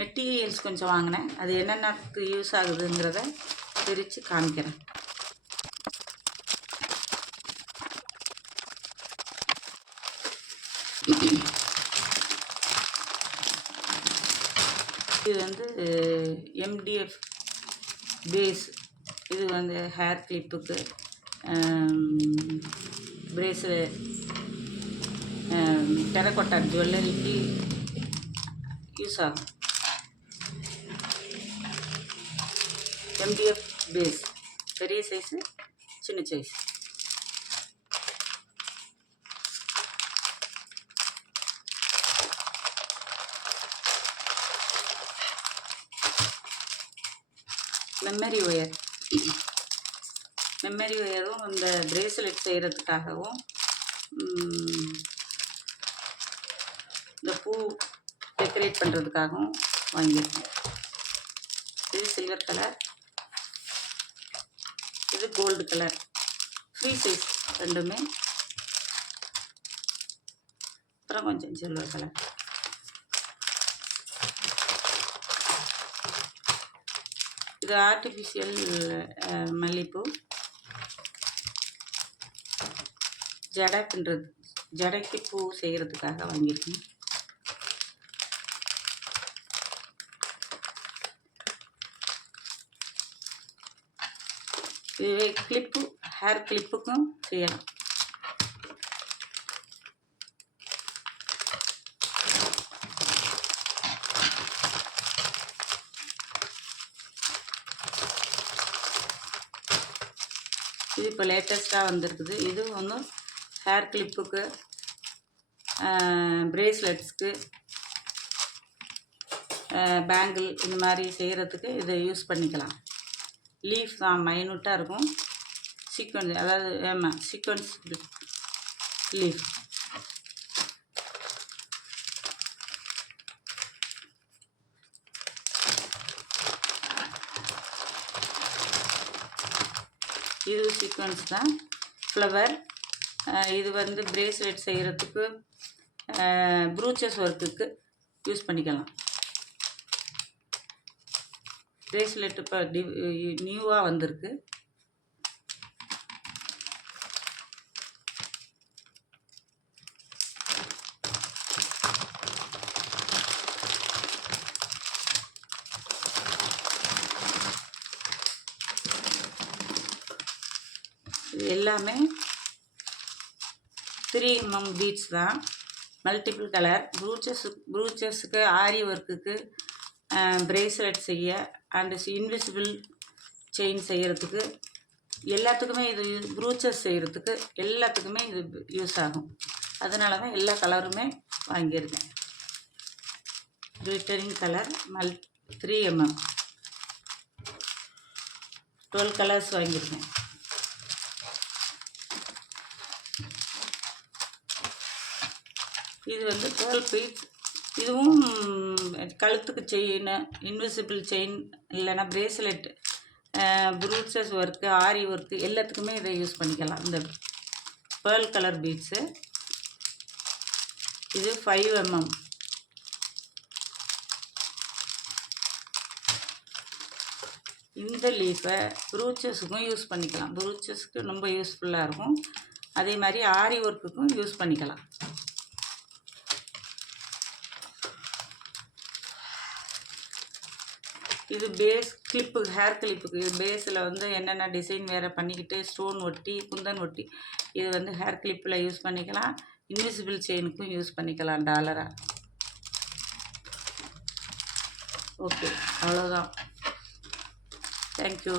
Materials கொஞ்சம் வாங்கினேன். அது என்னென்னக்கு யூஸ் ஆகுதுங்கிறத பிரித்து காமிக்கிறேன். இது வந்து எம்டிஎஃப் பேஸ். இது வந்து ஹேர் கிளிப்புக்கு, பிரேஸ்லெட், டெரகோட்டா ஜுவல்லரிக்கு யூஸ் ஆகும். எம்டிஎஃப் பேஸ், பெரிய சைஸு, சின்ன சைஸ். Memory wire. மெமரி ஒயரும் இந்த பிரேஸ்லெட் செய்கிறதுக்காகவும், இந்த பூ டெக்கரேட் பண்ணுறதுக்காகவும் வாங்கியிருக்கேன். இது சில்வர் கலர், இது கோல்டு கலர். ஃப்ரீ சைஸ் ரெண்டுமே. அப்புறம் கொஞ்சம் சில்வர் கலர். இது ஆர்டிஃபிஷியல் மல்லிப்பூ. ஜடை பின்னுறது, ஜடைக்கு பூ செய்கிறதுக்காக வாங்கியிருக்கேன். இதுவே கிளிப்பு, ஹேர் கிளிப்புக்கும் செய்யலாம். இது இப்போ லேட்டஸ்ட்டாக வந்திருக்குது. இது ஒன்று ஹேர் கிளிப்புக்கு, பிரேஸ்லெட்ஸ்க்கு, பேங்கிள் இந்த மாதிரி செய்கிறதுக்கு இதை யூஸ் பண்ணிக்கலாம். லீஃப் தான் மைனூட்டாக இருக்கும். சீக்வன்ஸ், அதாவது ஆமாம், சீக்வன்ஸ் லீஃப். இது சீக்வன்ஸ் தான். ஃப்ளவர். இது வந்து பிரேஸ்லெட் செய்கிறதுக்கு, ப்ரூச்சஸ் ஒர்க்குக்கு யூஸ் பண்ணிக்கலாம். பிரேஸ்லெட் இப்போ நியூவாக வந்திருக்கு. இது எல்லாமே 3mm பீட்ஸ் தான். Multiple colour. ப்ரூச்சஸுக்கு, ஆரி ஒர்க்குக்கு, பிரேஸ்லெட் செய்ய, அண்டு இன்விசிபிள் செயின் செய்கிறதுக்கு, எல்லாத்துக்குமே இது ப்ரூச்சஸ் செய்கிறதுக்கு எல்லாத்துக்குமே இது யூஸ் ஆகும். அதனால தான் எல்லா கலருமே வாங்கியிருக்கேன். கிளிட்டரிங் கலர் 3mm 12 கலர்ஸ் வாங்கியிருக்கேன். இது வந்து 12 பீட்ஸ். இதுவும் கழுத்துக்கு செயின், இன்விசிபிள் செயின், இல்லைன்னா பிரேஸ்லெட், ப்ரூச்சஸ் ஒர்க்கு, ஆரி ஒர்க்கு எல்லாத்துக்குமே இதை யூஸ் பண்ணிக்கலாம். இந்த பேர்ல் கலர் பீட்ஸு. இது 5mm. இந்த லீஃபை ப்ரூச்சஸுக்கும் யூஸ் பண்ணிக்கலாம். ப்ரூச்சஸ்க்கு ரொம்ப யூஸ்ஃபுல்லாக இருக்கும். அதே மாதிரி ஆரி ஒர்க்குக்கும் யூஸ் பண்ணிக்கலாம். இது பேஸ் கிளிப்பு, ஹேர் கிளிப்புக்கு. இது பேஸில் வந்து என்னென்ன டிசைன் வேறு பண்ணிக்கிட்டு, ஸ்டோன் ஒட்டி, குந்தன் ஒட்டி, இது வந்து ஹேர் கிளிப்பில் யூஸ் பண்ணிக்கலாம். இன்விசிபிள் செயினுக்கும் யூஸ் பண்ணிக்கலாம் டாலராக. ஓகே, அவ்வளோதான். தேங்க்யூ.